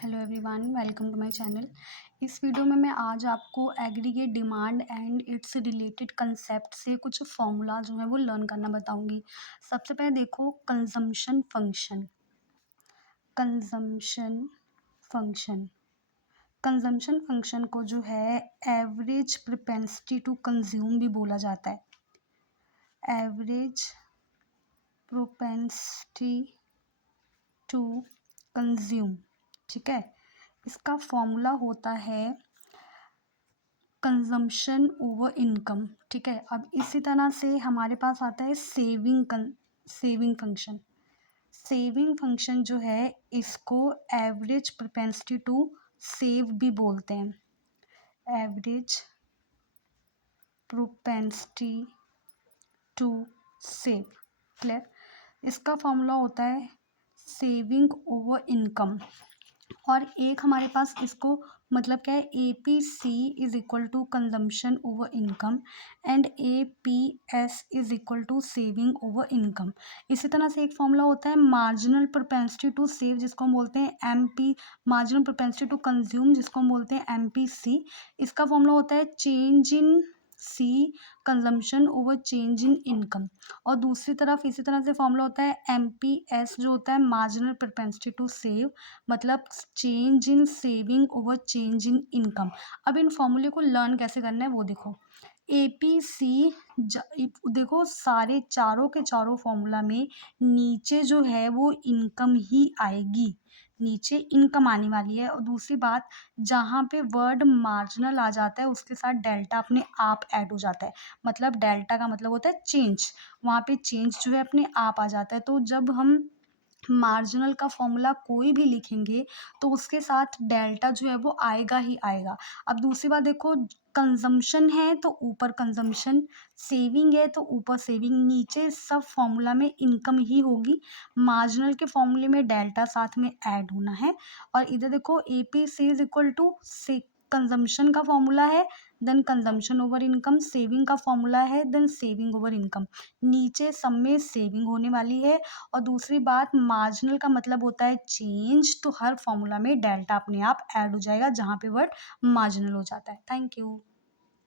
Hello everyone, welcome to my channel. इस video में मैं आज आपको aggregate demand and its related concept से कुछ फॉर्मूला जो है वो लर्न करना बताऊंगी। सबसे पहले देखो consumption function. Consumption function consumption function को जो है एवरेज प्रोपेंसिटी टू कंज्यूम भी बोला जाता है। एवरेज प्रोपेंसिटी टू कंज्यूम, ठीक है। इसका फॉर्मूला होता है कंजम्पशन ओवर इनकम, ठीक है। अब इसी तरह से हमारे पास आता है सेविंग फंक्शन। सेविंग फंक्शन जो है इसको एवरेज प्रोपेंसिटी टू सेव भी बोलते हैं। Average propensity to save, clear. इसका फॉर्मूला होता है सेविंग ओवर इनकम। और एक हमारे पास इसको मतलब क्या है, A P C is equal to consumption over income and A P S is equal to saving over income. इसी तरह से एक फॉर्मूला होता है मार्जिनल प्रोपेंसिटी टू सेव, जिसको हम बोलते हैं M P, marginal propensity to consume, जिसको हम बोलते हैं एम पी सी। इसका फॉर्मूला होता है change in C consumption over change in income. और दूसरी तरफ इसी तरह से फॉर्मूला होता है एम पी एस, जो होता है मार्जिनल प्रोपेंसिटी टू सेव, मतलब change in saving over change in income. अब इन फॉर्मूले को लर्न कैसे करना है वो देखो। ए पी सी, देखो सारे चारों के चारों फॉर्मूला में नीचे जो है वो इनकम ही आएगी, नीचे इनकम आने वाली है। और दूसरी बात, जहाँ पे वर्ड मार्जिनल आ जाता है उसके साथ डेल्टा अपने आप ऐड हो जाता है। मतलब डेल्टा का मतलब होता है चेंज, वहाँ पे चेंज जो है अपने आप आ जाता है। तो जब हम मार्जिनल का फॉर्मूला कोई भी लिखेंगे तो उसके साथ डेल्टा जो है वो आएगा ही आएगा। अब दूसरी बात देखो, कंजम्पशन है तो ऊपर कंजम्पशन, सेविंग है तो ऊपर सेविंग, नीचे सब फॉर्मूला में इनकम ही होगी। मार्जिनल के फॉर्मूले में डेल्टा साथ में ऐड होना है। और इधर देखो A P C is equal to से कंजम्पशन का फॉर्मूला है, then consumption over income, saving का फॉर्मूला है, देन सेविंग ओवर इनकम। नीचे सब में सेविंग होने वाली है। और दूसरी बात, मार्जिनल का मतलब होता है चेंज, तो हर फॉर्मूला में डेल्टा अपने आप ऐड हो जाएगा जहाँ पे वर्ड मार्जिनल हो जाता है। Thank you.